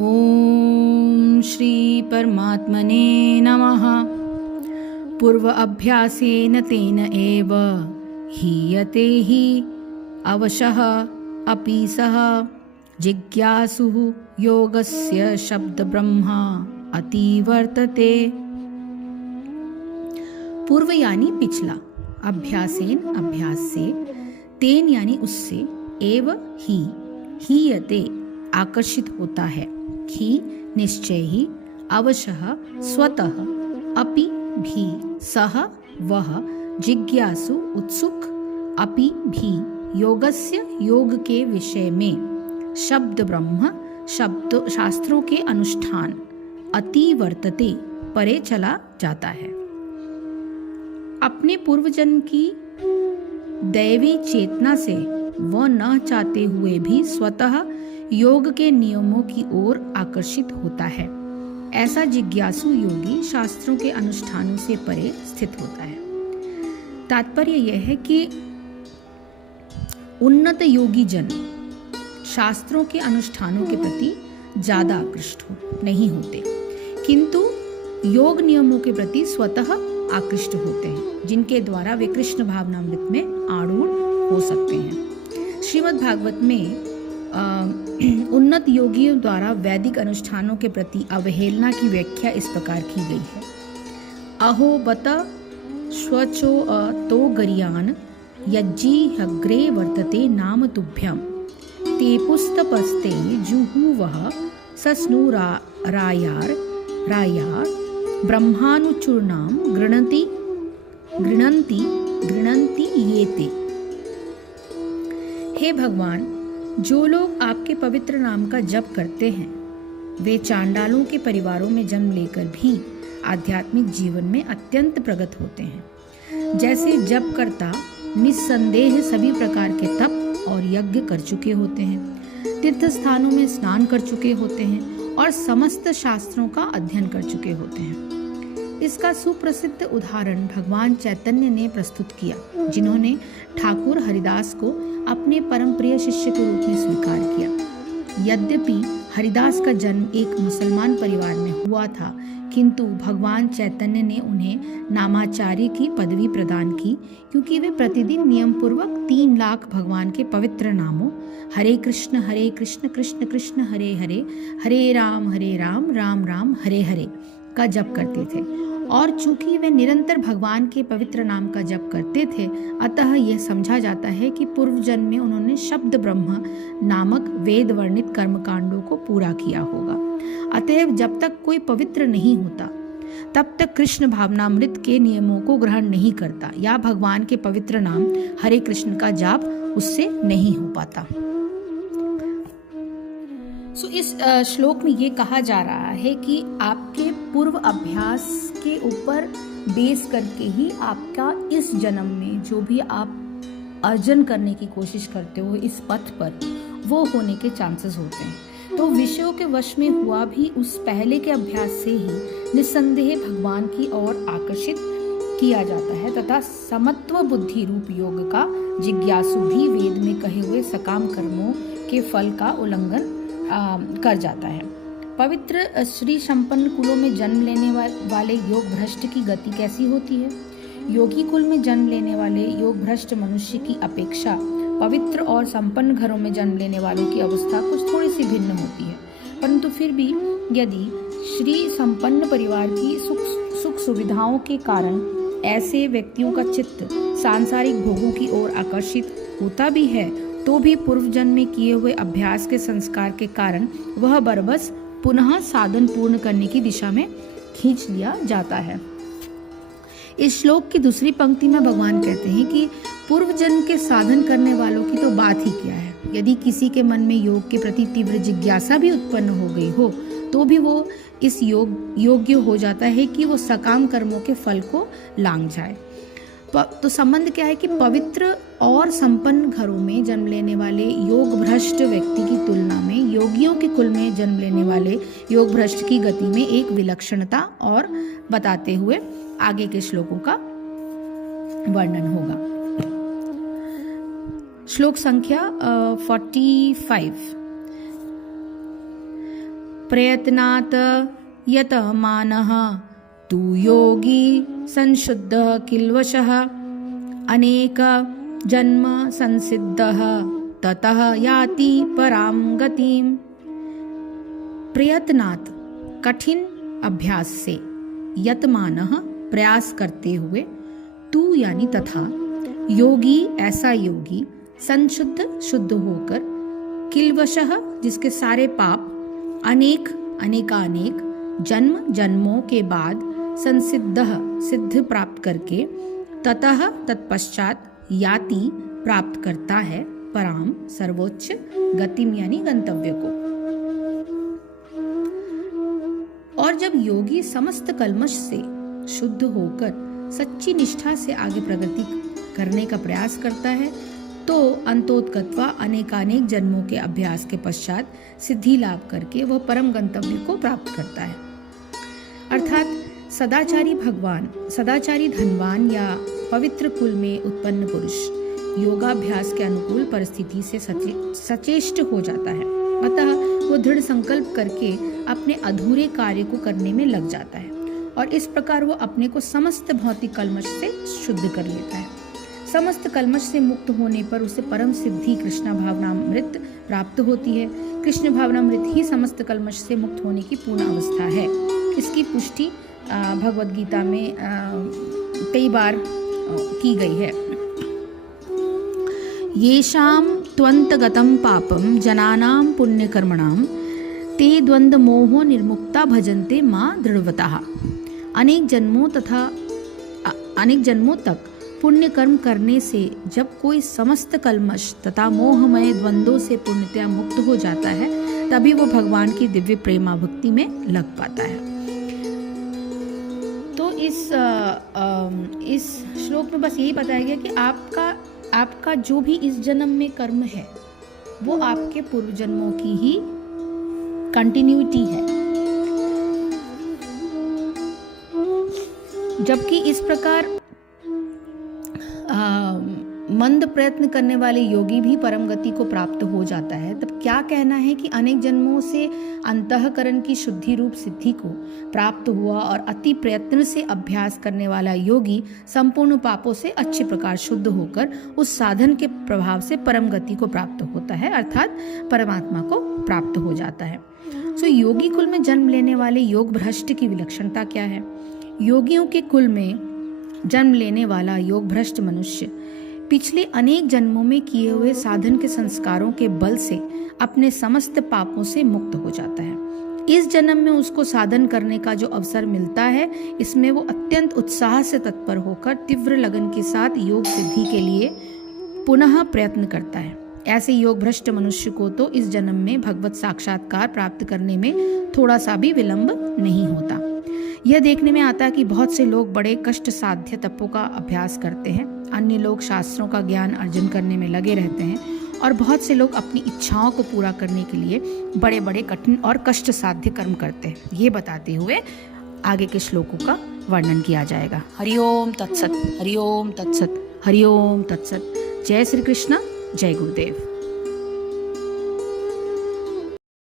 ओम श्री परमात्मने नमः। पूर्व अभ्यासेन तेन एव हीयते हि अवशः अपि सः जिज्ञासुः योगस्य शब्द ब्रह्मा अतिवर्तते। पूर्व यानी पिछला, अभ्यासेन अभ्यास से, तेन यानी उससे, एव ही हीयते आकर्षित होता है, ही निश्चय ही, अवशः स्वतः, अपि भी, सह वह, जिज्ञासु उत्सुक, अपि भी, योगस्य योग के विषय में, शब्द ब्रह्म शब्द शास्त्रों के अनुष्ठान, अति वर्तते परे चला जाता है। अपने पूर्वजन्म की दैवी चेतना से वह न चाहते हुए भी स्वतः योग के नियमों की ओर आकर्षित होता है। ऐसा जिज्ञासु योगी शास्त्रों के अनुष्ठानों से परे स्थित होता है। तात्पर्य यह है कि उन्नत योगी जन शास्त्रों के अनुष्ठानों के प्रति ज्यादा आकृष्ट नहीं होते, किंतु योग नियमों के प्रति स्वतः आकृष्ट होते हैं, जिनके द्वारा वे कृष्ण भावनामृत में आरूढ़ हो सकते हैं। श्रीमद् भागवत में उन्नत योगियों द्वारा वैदिक अनुष्ठानों के प्रति अवहेलना की व्याख्या इस प्रकार की गई है। अहो बत श्वचो तो गरियान यज्जी हग्रे वर्तते नाम तुभ्यम ते पुस्तपस्ते जुहुवः सस्नु रायार ब्रह्मानुचूर्णाम गृणन्ति येते। हे भगवान, जो लोग आपके पवित्र नाम का जप करते हैं वे चांडालों के परिवारों में जन्म लेकर भी आध्यात्मिक जीवन में अत्यंत प्रगत होते हैं। जैसे जप करता निस्संदेह सभी प्रकार के तप और यज्ञ कर चुके होते हैं, तीर्थ स्थानों में स्नान कर चुके होते हैं और समस्त शास्त्रों का अध्ययन कर चुके होते हैं। इसका सुप्रसिद्ध उदाहरण भगवान चैतन्य ने प्रस्तुत किया, जिन्होंने ठाकुर हरिदास को अपने परम प्रिय शिष्य के रूप में स्वीकार किया। यद्यपि हरिदास का जन्म एक मुसलमान परिवार में हुआ था, किंतु भगवान चैतन्य ने उन्हें नामाचार्य की पदवी प्रदान की, क्योंकि वे प्रतिदिन नियम पूर्वक 3 लाख भगवान के पवित्र नामों हरे कृष्ण कृष्ण कृष्ण हरे हरे, हरे राम राम राम हरे हरे का जप करते थे। और चूंकि वे निरंतर भगवान के पवित्र नाम का जप करते थे, अतः यह समझा जाता है कि पूर्व जन्म में उन्होंने शब्द ब्रह्म नामक वेद वर्णित कर्मकांडों को पूरा किया होगा। अतएव जब तक कोई पवित्र नहीं होता तब तक कृष्ण भावनामृत के नियमों को ग्रहण नहीं करता या भगवान के पवित्र नाम हरे कृष्ण का जाप उससे नहीं हो पाता। इस श्लोक में ये कहा जा रहा है कि आपके पूर्व अभ्यास के ऊपर बेस करके ही आपका इस जन्म में जो भी आप अर्जन करने की कोशिश करते हो इस पथ पर, वो होने के चांसेस होते हैं। तो विषयों के वश में हुआ भी उस पहले के अभ्यास से ही निस्संदेह भगवान की ओर आकर्षित किया जाता है, तथा समत्व बुद्धि रूप योग का जिज्ञासु भी वेद में कहे हुए सकाम कर्मों के फल का उल्लंघन कर जाता है। पवित्र श्री संपन्न कुलों में जन्म लेने वाले योग भ्रष्ट की गति कैसी होती है? योगी कुल में जन्म लेने वाले योग भ्रष्ट मनुष्य की अपेक्षा पवित्र और संपन्न घरों में जन्म लेने वालों की अवस्था कुछ थोड़ी सी भिन्न होती है, परंतु फिर भी यदि श्री संपन्न परिवार की सुख सुविधाओं के कारण ऐसे व्यक्तियों का चित्त सांसारिक भोगों की ओर आकर्षित होता भी है, तो भी पूर्व जन्म में किए हुए अभ्यास के संस्कार के कारण वह बरबस पुनः साधन पूर्ण करने की दिशा में खींच लिया जाता है। इस श्लोक की दूसरी पंक्ति में भगवान कहते हैं कि पूर्व जन्म के साधन करने वालों की तो बात ही क्या है। यदि किसी के मन में योग के प्रति तीव्र जिज्ञासा भी उत्पन्न हो गई हो, तो भी वो इस योग्य हो जाता है कि वो सकाम कर्मों के फल को लांघ जाए। तो संबंध क्या है कि पवित्र और संपन्न घरों में जन्म लेने वाले योग भ्रष्ट व्यक्ति की तुलना में योगियों के कुल में जन्म लेने वाले योग भ्रष्ट की गति में एक विलक्षणता और बताते हुए आगे के श्लोकों का वर्णन होगा। श्लोक संख्या 45। प्रयत्नात् यतमानः तु योगी संशुद्धः किल्वशः अनेक जन्म संसिद्धः ततः याति परां गतिम्। प्रयत्नात् कठिन अभ्यास से, यतमानः प्रयास करते हुए, तू यानी तथा, योगी ऐसा योगी, संशुद्ध शुद्ध होकर, किल्वशः जिसके सारे पाप, अनेक अनेकानेक जन्म जन्मों के बाद, संसिद्धः सिद्ध प्राप्त करके, ततः तत्पश्चात, याति प्राप्त करता है, पराम सर्वोच्च, गतिम यानी गंतव्य को। और जब योगी समस्त कल्मश से शुद्ध होकर सच्ची निष्ठा से आगे प्रगति करने का प्रयास करता है तो अंतोत्कत्वा अनेकानेक जन्मों के अभ्यास के पश्चात सिद्धि लाभ करके वह परम गंतव्य को प्राप्त करता है। अर्थात सदाचारी भगवान, सदाचारी धनवान या पवित्र कुल में उत्पन्न पुरुष योगाभ्यास के अनुकूल परिस्थिति से सचेष्ट हो जाता है। अतः वो दृढ़ संकल्प करके अपने अधूरे कार्य को करने में लग जाता है और इस प्रकार वो अपने को समस्त भौतिक कल्मश से शुद्ध कर लेता है। समस्त कल्मश से मुक्त होने पर उसे परम सिद्धि कृष्ण भावनामृत प्राप्त होती है। कृष्ण भावनामृत ही समस्त कल्मश से मुक्त होने की पूर्ण अवस्था है। इसकी पुष्टि भगवद गीता में कई बार की गई है। येषां त्वन्तगतं पापं जनानां पुण्यकर्मणां ते द्वंद्व मोहो निर्मुक्ता भजन्ते मां दृढ़वतः। अनेक जन्मों तक पुण्य कर्म करने से जब कोई समस्त कल्मश तथा मोहमय द्वंद्वों से पूर्णतया मुक्त हो जाता है तभी वो भगवान की दिव्य प्रेमा भक्ति में लग पाता है। तो इस श्लोक में बस यही बताया गया कि आपका जो भी इस जन्म में कर्म है वो आपके पूर्व जन्मों की ही कंटिन्यूटी है। जबकि इस प्रकार मंद प्रयत्न करने वाले योगी भी परम गति को प्राप्त हो जाता है, तब क्या कहना है कि अनेक जन्मों से अंतःकरण की शुद्धि रूप सिद्धि को प्राप्त हुआ और अति प्रयत्न से अभ्यास करने वाला योगी संपूर्ण पापों से अच्छे प्रकार शुद्ध होकर उस साधन के प्रभाव से परम गति को प्राप्त होता है, अर्थात परमात्मा को प्राप्त हो जाता है। सो योगी कुल में जन्म लेने वाले योग भ्रष्ट की विलक्षणता क्या है? योगियों के कुल में जन्म लेने वाला योग भ्रष्ट मनुष्य पिछले अनेक जन्मों में किए हुए साधन के संस्कारों के बल से अपने समस्त पापों से मुक्त हो जाता है। इस जन्म में उसको साधन करने का जो अवसर मिलता है, इसमें वो अत्यंत उत्साह से तत्पर होकर तीव्र लगन के साथ योग सिद्धि के लिए पुनः प्रयत्न करता है। ऐसे योग भ्रष्ट मनुष्य को तो इस जन्म में भगवत साक्षात्कार प्राप्त करने में थोड़ा सा भी विलंब नहीं होता। यह देखने में आता है कि बहुत से लोग बड़े कष्ट साध्य तपों का अभ्यास करते हैं, अन्य लोग शास्त्रों का ज्ञान अर्जन करने में लगे रहते हैं और बहुत से लोग अपनी इच्छाओं को पूरा करने के लिए बड़े बड़े कठिन और कष्ट साध्य कर्म करते हैं। ये बताते हुए आगे के श्लोकों का वर्णन किया जाएगा। हरिओम तत्सत, हरिओम तत्सत, हरिओम तत्सत। जय श्री कृष्ण, जय गुरुदेव।